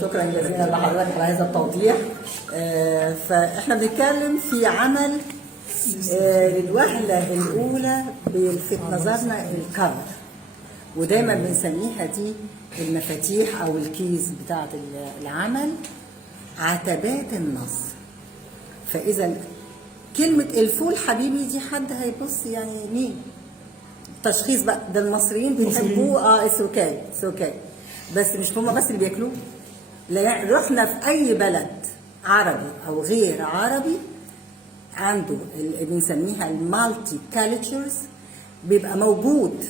شكرا جزيلا لحضرتك على هذا التوضيح. فاحنا بنتكلم في عمل للوهله الاولى بيلفت نظرنا الكفر، ودايما بنسميها دي المفاتيح او الكيز بتاعه العمل، عتبات النص. فاذا كلمه الفول حبيبي دي حد هيبص يعني مين تشخيص بقى، ده المصريين بيحبوه. اتس اوكي بس مش هما بس اللي بياكلوه. رحنا في اي بلد عربي او غير عربي عنده اللي بنسميها المالتي كالتشرز بيبقى موجود،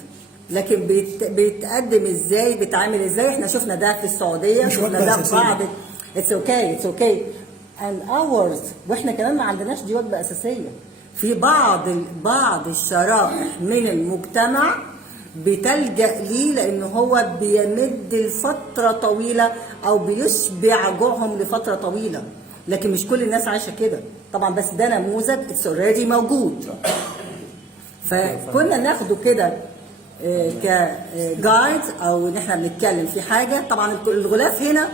لكن بيتقدم ازاي، بيتعامل ازاي. احنا شفنا ده في السعوديه، شفنا ده في بعض. اتس اوكي and ours. واحنا كمان ما عندناش دي وجبه اساسيه في بعض الشرائح من المجتمع بتلجأ ليه، لأنه هو بيمد لفترة طويلة أو بيشبع جوعهم لفترة طويلة، لكن مش كل الناس عايشة كده طبعا، بس ده نموذج اتس اوريدي موجود. فكنا ناخده كده كجايد أو إن احنا بنتكلم في حاجة. طبعا الغلاف هنا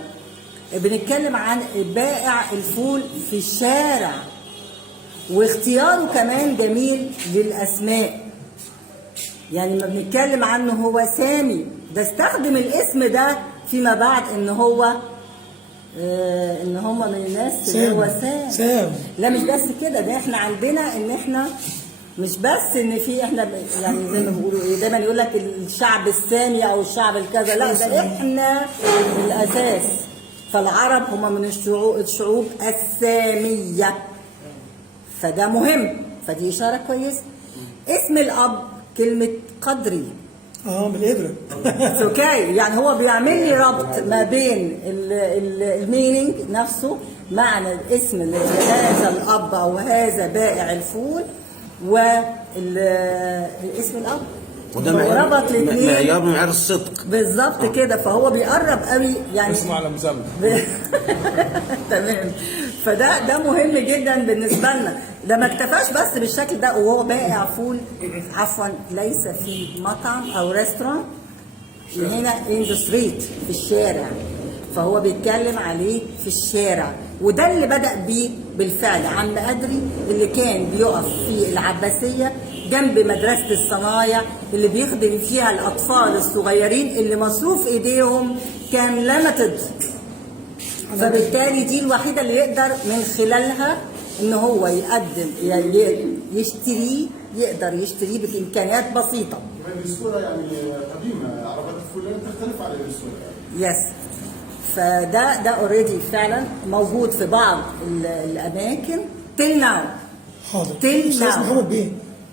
بنتكلم عن بائع الفول في الشارع، واختياره كمان جميل للأسماء. يعني ما بنتكلم عنه هو سامي، ده استخدم الاسم ده فيما بعد ان هو ان هم من الناس اللي هو سام. لا مش بس كده، ده احنا عندنا ان احنا مش بس ان في احنا يعني زي ما بيقولوا ايه، دايما يقول لك الشعب السامي او الشعب الكذا، لا ده احنا الاساس. فالعرب هم من الشعوب الساميه، فده مهم، فدي اشاره كويسه. اسم الاب كلمه قدري من الابره. اوكي، يعني هو بيعمل لي ربط ما بين المينينج نفسه، معنى الاسم هذا الاب او هذا بائع الفول والاسم الاب، وده معيار الصدق بالظبط كده. فهو بيقرب قوي يعني اسمه على مسمى. تمام. فده مهم جدا بالنسبه لنا. ده ما اكتفاش بس بالشكل ده وهو بائع فول، عفوا ليس في مطعم او ريستوران، هنا ان ذا ستريت في الشارع، فهو بيتكلم عليه في الشارع. وده اللي بدأ بيه بالفعل عم أدري، اللي كان بيقف في العباسية جنب مدرسة الصنايع اللي بيخدم فيها الأطفال الصغيرين اللي مصروف إيديهم كان ليميتد. فبالتالي دي الوحيدة اللي يقدر من خلالها إن هو يقدم يقدر يشتريه بإمكانيات بسيطة. الصورة يعني قديمة، عربات الفول تختلف عن الصورة. يس. فده اوريدي فعلا موجود في بعض الاماكن تيل ناو. حاضر. تيل ناو. استاذ محمد بيه،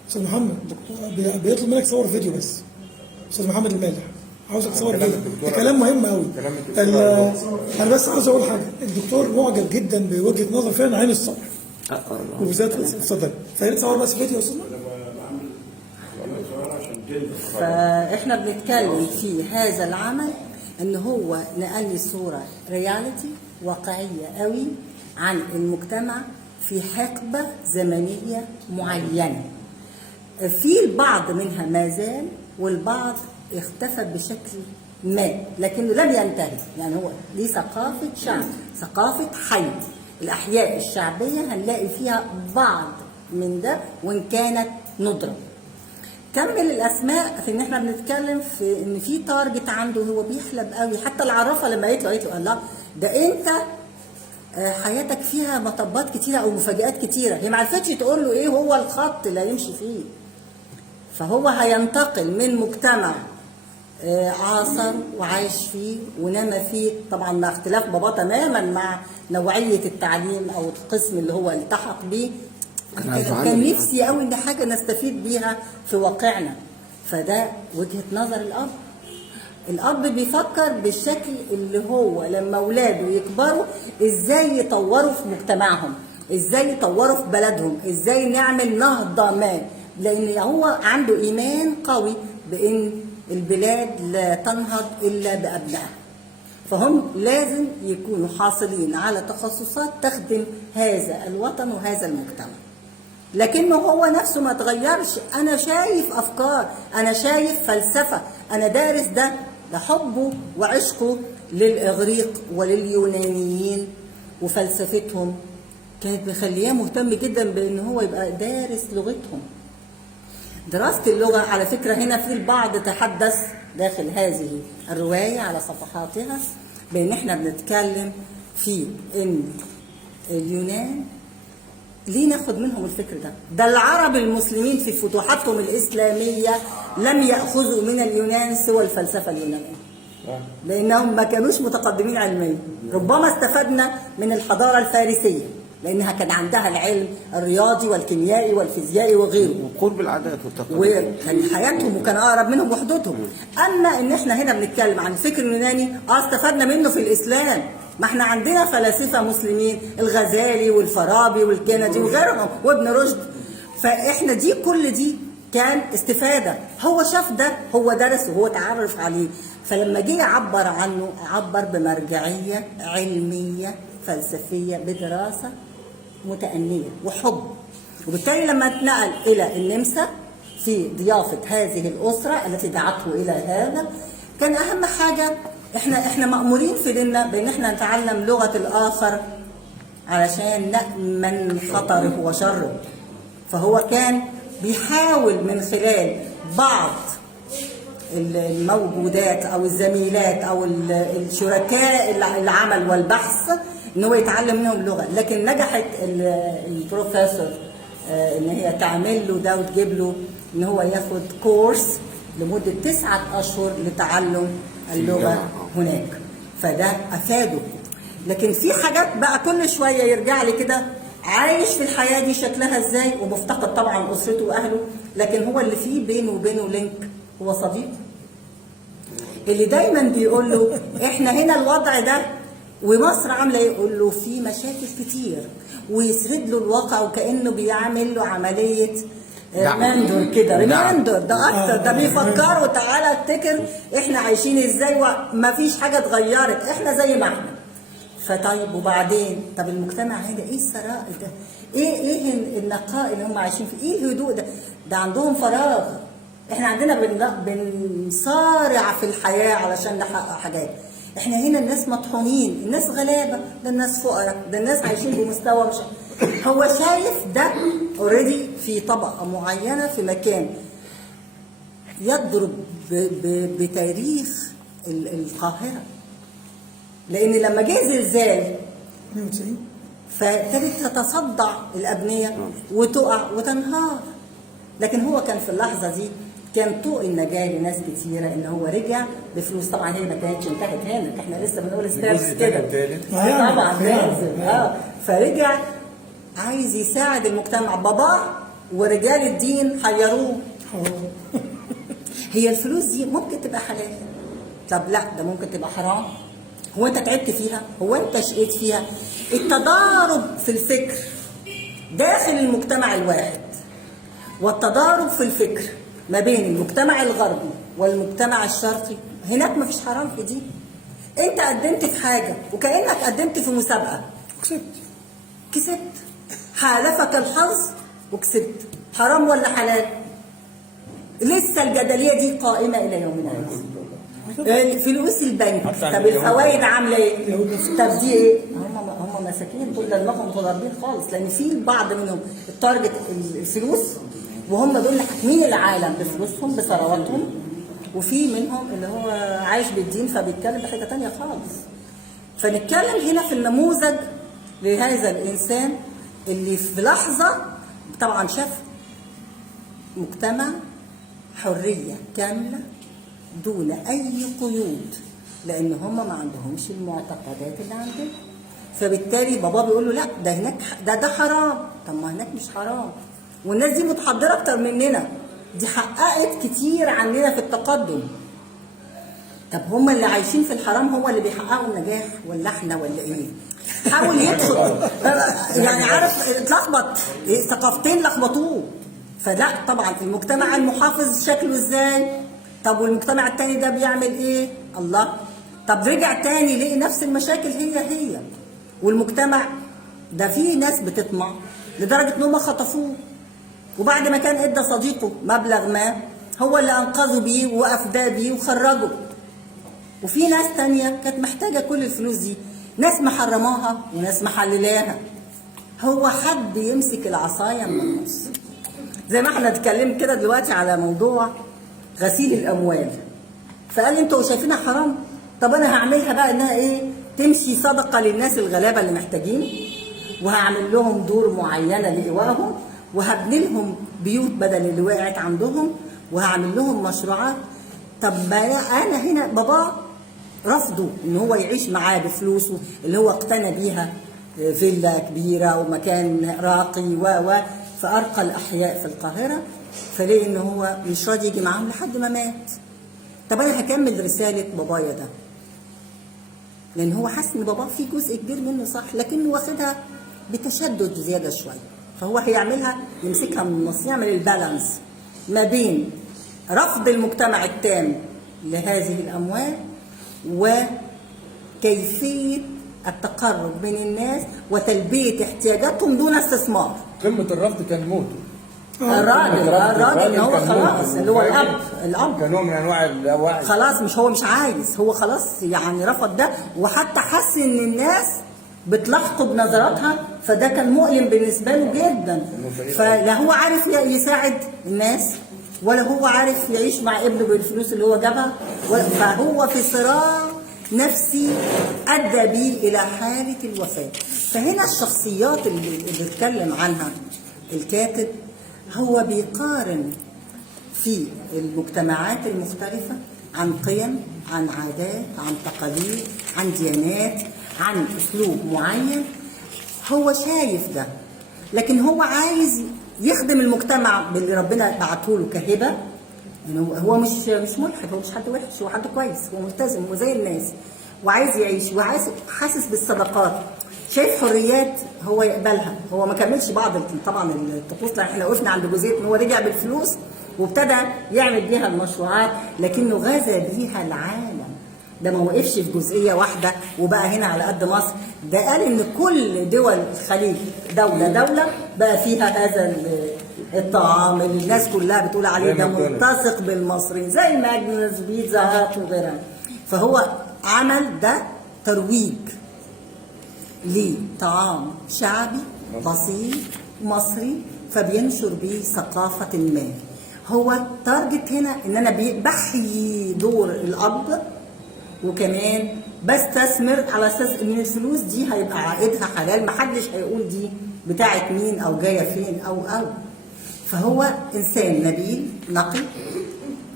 استاذ محمد دكتور بيطلب منك تصور فيديو بس. استاذ محمد المالح عاوزك تصور فيديو، ده كلام مهم قوي. انا بس عاوز اقول حاجه، الدكتور معجب جدا بوجهه نظر فعلا عين الصقر وبالذات اتفضل. فيا تصور بس فيديو يا استاذ. فاحنا بنتكلم في هذا العمل ان هو نقل لي صوره رياليتي واقعيه قوي عن المجتمع في حقبه زمنيه معينه. في البعض منها ما زال والبعض اختفى بشكل ما، لكنه لم ينتهي. يعني هو دي ثقافه شعب، ثقافه حي. الاحياء الشعبيه هنلاقي فيها بعض من ده وان كانت ندره. كمل الاسماء في ان احنا بنتكلم في ان في تارجت عنده، هو بيحلم قوي. حتى العرافه لما قالت له الله ده انت حياتك فيها مطبات كتيره او مفاجآت كتيره، هي ما عرفتش تقول له ايه هو الخط اللي هيمشي فيه. فهو هينتقل من مجتمع عاصر وعايش فيه ونما فيه، طبعا مع اختلاف باباه تماما مع نوعيه التعليم او القسم اللي هو التحق بيه. كان نفسي قوي ان حاجه نستفيد بيها في واقعنا. فده وجهه نظر الاب بيفكر بالشكل اللي هو لما اولاده يكبروا ازاي يطوروا في مجتمعهم، ازاي يطوروا في بلدهم، ازاي نعمل نهضه ما، لان هو عنده ايمان قوي بان البلاد لا تنهض الا بابنائها. فهم لازم يكونوا حاصلين على تخصصات تخدم هذا الوطن وهذا المجتمع. لكنه هو نفسه ما تغيرش. انا شايف افكار، انا شايف فلسفه، انا دارس ده حبه وعشقه للإغريق ولليونانيين، وفلسفتهم كانت مخلياه مهتم جدا بأن هو يبقى دارس لغتهم. دراسة اللغة على فكرة هنا في البعض تحدث داخل هذه الرواية على صفحاتها بأن احنا بنتكلم في أن اليونان ليه ناخد منهم الفكر ده العرب المسلمين في فتوحاتهم الإسلامية لم يأخذوا من اليونان سوى الفلسفة اليونانية، لأنهم ما كانوش متقدمين علميا. ربما استفدنا من الحضارة الفارسية لأنها كان عندها العلم الرياضي والكيميائي والفيزيائي وغيره، وقرب العادات والتقاليد، وكان حياتهم وكان أقرب منهم وحدودهم. أما إن إحنا هنا بنتكلم عن الفكر اليوناني استفدنا منه في الإسلام. ما احنا عندنا فلاسفة مسلمين، الغزالي والفارابي والكندي وغيرهم وابن رشد، فاحنا دي كل دي كان استفادة. هو شاف ده، هو درسه، هو تعرف عليه، فلما جه يعبر عنه عبر بمرجعية علمية فلسفية بدراسة متأنية وحب. وبالتالي لما اتنقل إلى النمسا في ضيافة هذه الأسرة التي دعته إلى هذا، كان أهم حاجة احنا مأمورين في ديننا بان احنا نتعلم لغة الآخر علشان نأمن خطره وشره. فهو كان بيحاول من خلال بعض الموجودات او الزميلات او الشركاء العمل والبحث ان هو يتعلم منهم لغة. لكن نجحت البروفيسور ان هي تعمل له ده وتجيب له ان هو ياخد كورس لمدة 9 أشهر لتعلم اللغة هناك، فده أفاده. لكن في حاجات بقى كل شوية يرجع لي كده عايش في الحياة دي شكلها ازاي، ومفتقد طبعا أسرته وأهله، لكن هو اللي فيه بينه وبينه لينك هو صديق اللي دايما بيقول له احنا هنا الوضع ده ومصر عامله ايه، يقول له في مشاكل كتير، ويسرد له الواقع وكأنه بيعمل له عملية ريماندر كده. ريماندر ده اكتر، ده بيفكروا تعالى افتكر احنا عايشين ازاي وما فيش حاجه اتغيرت، احنا زي ما احنا. فطيب وبعدين طب المجتمع هنا ايه الثراء ده؟ ايه النقاء اللي هم عايشين فيه؟ ايه الهدوء ده عندهم فراغ. احنا عندنا بنصارع في الحياه علشان نحقق حاجات. احنا هنا الناس مطحونين، الناس غلابه، ده الناس فقراء، ده الناس عايشين بمستوى مش هو شايف ده اوريدي في طبقه معينه في مكان يضرب بتاريخ القاهره. لان لما جه زلزال فابتدت تتصدع الابنيه وتقع وتنهار، لكن هو كان في اللحظه دي كان طوق النجاه لناس كتيره ان هو رجع بفلوس. طبعا هي ما كانتش انتهت هنا، احنا لسه بنقول ستابس كده طبعا لازم فرجع عايز يساعد المجتمع. باباه ورجال الدين حيروه هي الفلوس دي ممكن تبقى حلال، طب لا ده ممكن تبقى حرام. هو انت تعبت فيها؟ هو انت شقيت فيها؟ التضارب في الفكر داخل المجتمع الواحد والتضارب في الفكر ما بين المجتمع الغربي والمجتمع الشرقي، هناك مفيش حرام في دي. انت قدمت في حاجه وكانك قدمت في مسابقه كسبت، حالفك الحظ وكسبت، حرام ولا حلال؟ لسه الجدليه دي قائمه الى يومنا هذا. فلوس البنك، طب الفوائد عامله ايه؟ طب دي ايه؟ هم مساكين طول دماغهم متضاربين خالص، لان في البعض منهم التارجت الفلوس وهم دول اللي حاكمين العالم بفلوسهم بثرواتهم، وفي منهم اللي هو عايش بالدين فبيتكلم بحاجه ثانيه خالص. فنتكلم هنا في النموذج لهذا الانسان اللي في لحظه طبعا شاف مجتمع حريه كامله دون اي قيود، لان هم ما عندهمش المعتقدات اللي عندنا. فبالتالي بابا بيقول له لا ده هناك ده حرام. طب ما هناك مش حرام، والناس دي متحضره اكتر مننا، دي حققت كتير عننا في التقدم. طب هم اللي عايشين في الحرام هو اللي بيحققوا النجاح ولا احنا ولا ايه؟ حاول يدخل يعني عارف اتلخبط، ثقافتين لخبطوه. فلا طبعا المجتمع المحافظ شكله ازاي؟ طب والمجتمع التاني ده بيعمل ايه؟ الله، طب رجع تاني لقي نفس المشاكل هي والمجتمع ده فيه ناس بتطمع لدرجه ان هم خطفوه، وبعد ما كان ادى صديقه مبلغ ما هو اللي انقذه بيه ووقف ده بيه وخرجه. وفي ناس تانية كانت محتاجة كل الفلوس دي، ناس محرماها وناس محللاها. هو حد يمسك العصاية من النص. زي ما احنا اتكلمنا كده دلوقتي على موضوع غسيل الأموال، فقال لي انتوا شايفينها حرام؟ طب انا هعملها بقى انها ايه؟ تمشي صدقة للناس الغلابة اللي محتاجين، وهعمل لهم دور معينة لإيوائهم، وهبني لهم بيوت بدل اللي وقعت عندهم، وهعمل لهم مشروعات. طب ما انا هنا بابا رفضه ان هو يعيش معاه بفلوسه اللي هو اقتنى بيها فيلا كبيره ومكان راقي في ارقى الاحياء في القاهره، فليه ان هو مش راضي يجي معاهم لحد ما مات. طب انا هكمل رساله بابايا ده، لان هو حاسس ان باباه في جزء كبير منه صح، لكنه واخدها بتشدد زياده شويه، فهو هيعملها يمسكها من النص، يعمل البالانس ما بين رفض المجتمع التام لهذه الاموال وكيفيه التقرب من الناس وتلبيه احتياجاتهم دون استثمار. قمه الرفض كان موته. الراجل هو خلاص اللي هو الاب كنوع من انواع اللاوعي، خلاص هو مش عايز، هو خلاص يعني رفض ده، وحتى حس ان الناس بتلحقه بنظراتها، فده كان مؤلم بالنسبه له جدا. فلا هو عارف يساعد الناس ولا هو عارف يعيش مع ابنه بالفلوس اللي هو جابها، فهو في صراع نفسي ادى بيه الى حاله الوفاه. فهنا الشخصيات اللي اتكلم عنها الكاتب هو بيقارن في المجتمعات المختلفة عن قيم، عن عادات، عن تقاليد، عن ديانات، عن أسلوب معين. هو شايف ده، لكن هو عايز يخدم المجتمع باللي ربنا بعته له كهبة. يعني هو مش ملحد، هو مش حد وحش، هو حد كويس، هو ملتزم وزي الناس وعايز يعيش وعايز حاسس بالصدقات، شايف حريات هو يقبلها. هو ما كملش بعض طبعا الطقوس، احنا وقفنا عند جزئيه ان هو رجع بالفلوس وابتدى يعمل بيها المشروعات، لكنه غزا بيها العالم. ده ما وقفش في جزئيه واحده وبقى هنا على قد مصر، ده قال ان كل دول الخليج دوله بقى فيها هذا الطعام اللي الناس كلها بتقول عليه ده ملتصق بالمصري، زي ماجنس بيتزا هات وغيرها. فهو عمل ده ترويج لطعام شعبي بسيط مصري، فبينشر بيه ثقافة ما. هو تارجت هنا ان انا بحيي دور الاب، وكمان بستثمر على اساس ان الفلوس دي هيبقى عائدها حلال، محدش هيقول دي بتاعت مين او جايه فين او. فهو انسان نبيل نقي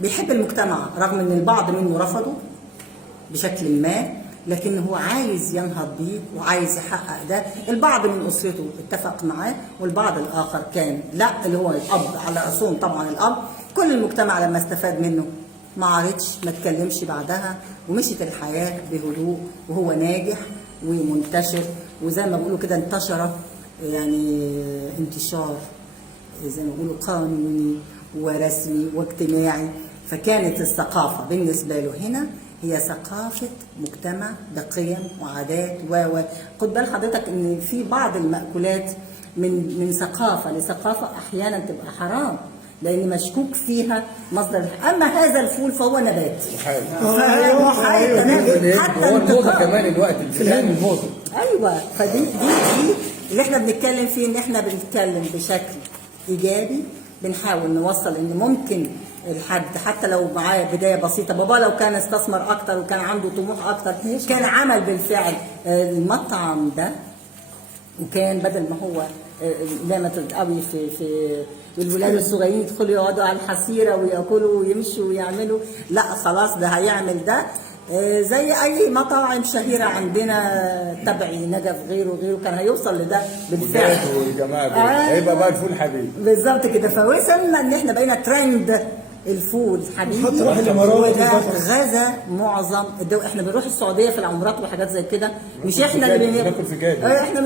بيحب المجتمع، رغم ان البعض منه رفضه بشكل ما، لكن هو عايز ينهض بيه وعايز يحقق ده. البعض من اسرته اتفق معاه، والبعض الاخر كان لا، اللي هو الاب على راسهم طبعا الاب. كل المجتمع لما استفاد منه ما عارضش، ما اتكلمش بعدها، ومشيت الحياه بهدوء وهو ناجح ومنتشر، وزي ما بيقولوا كده انتشر، يعني انتشار زي ما بيقولوا قانوني ورسمي واجتماعي. فكانت الثقافه بالنسبه له هنا هي ثقافة مجتمع بقيم وعادات خد بال حضرتك ان في بعض المأكولات من ثقافة لثقافة احيانا تبقى حرام لان مشكوك فيها مصدر. اما هذا الفول فهو نبات محايد تماما، حتى الموضة كمان الوقت الان الموضة. ايوه، فدي اللي احنا بنتكلم فيه، ان احنا بنتكلم بشكل ايجابي، بنحاول نوصل ان ممكن الحد حتى لو معاه بدايه بسيطه. بابا لو كان استثمر اكتر وكان عنده طموح اكتر كان عمل بالفعل المطعم ده، وكان بدل ما هو لامت قوي في الولاد الصغيرين يدخلوا يقعدوا على الحسيره وياكلوا ويمشوا ويعملوا، لا خلاص ده هيعمل ده زي اي مطاعم شهيره عندنا، تبعي نجف غيره كان هيوصل لده بالفعل. هيبقى بقى الفول حبيب بالظبط كده. فوصلنا ان احنا بقينا ترند الفول حبيبي، وده غزا معظم الدول. احنا بنروح السعوديه في العمرات وحاجات زي كده، مش احنا اللي بناكل في جاد، احنا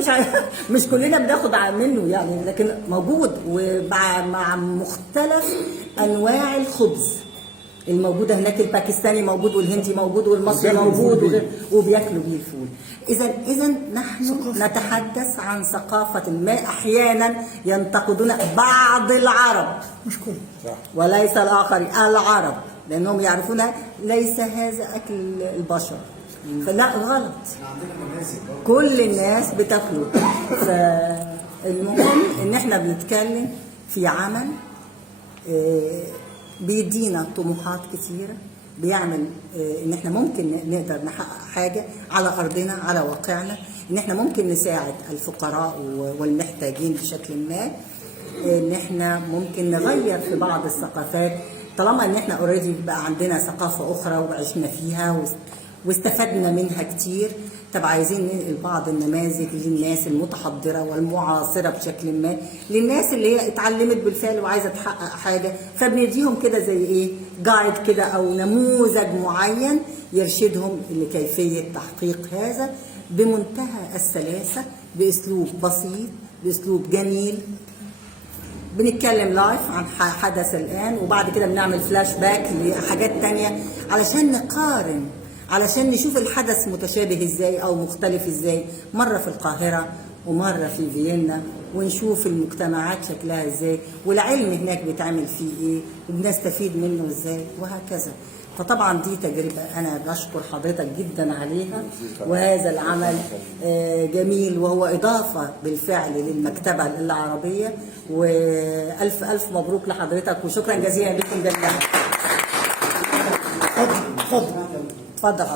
مش كلنا بناخد منه يعني، لكن موجود ومع مختلف انواع الخبز الموجوده هناك. الباكستاني موجود والهندي موجود والمصري موجود وبياكلوا بيه الفول. اذا نحن نتحدث عن ثقافه ما. احيانا ينتقدون بعض العرب، مش كل، وليس الاخر، العرب لانهم يعرفون ليس هذا اكل البشر. فلا غلط، كل الناس بتاكله. فالمهم ان احنا بنتكلم في عمل بيدينا طموحات كتيره، بيعمل ان احنا ممكن نقدر نحقق حاجه على ارضنا، على واقعنا، ان احنا ممكن نساعد الفقراء والمحتاجين بشكل ما، ان احنا ممكن نغير في بعض الثقافات طالما ان احنا اوريدي بقى عندنا ثقافه اخرى وعشنا فيها واستفدنا منها كتير. طب عايزين ننقل بعض النماذج للناس المتحضره والمعاصره بشكل ما، للناس اللي هي اتعلمت بالفعل وعايزه تحقق حاجه، فبنديهم كده زي ايه، جايد كده او نموذج معين يرشدهم لكيفيه تحقيق هذا بمنتهى السلاسه، باسلوب بسيط، باسلوب جميل. بنتكلم لايف عن حدث الان، وبعد كده بنعمل فلاش باك لحاجات تانية علشان نقارن، علشان نشوف الحدث متشابه ازاي او مختلف ازاي، مره في القاهره ومره في فيينا، ونشوف المجتمعات شكلها ازاي والعلم هناك بيتعمل فيه ايه وبنستفيد منه ازاي وهكذا. فطبعا دي تجربه انا بشكر حضرتك جدا عليها، وهذا العمل جميل وهو اضافه بالفعل للمكتبه العربيه، والف الف مبروك لحضرتك وشكرا جزيلا لكم جميعا. اتفضل. اتفضل.